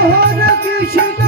Hare Krishna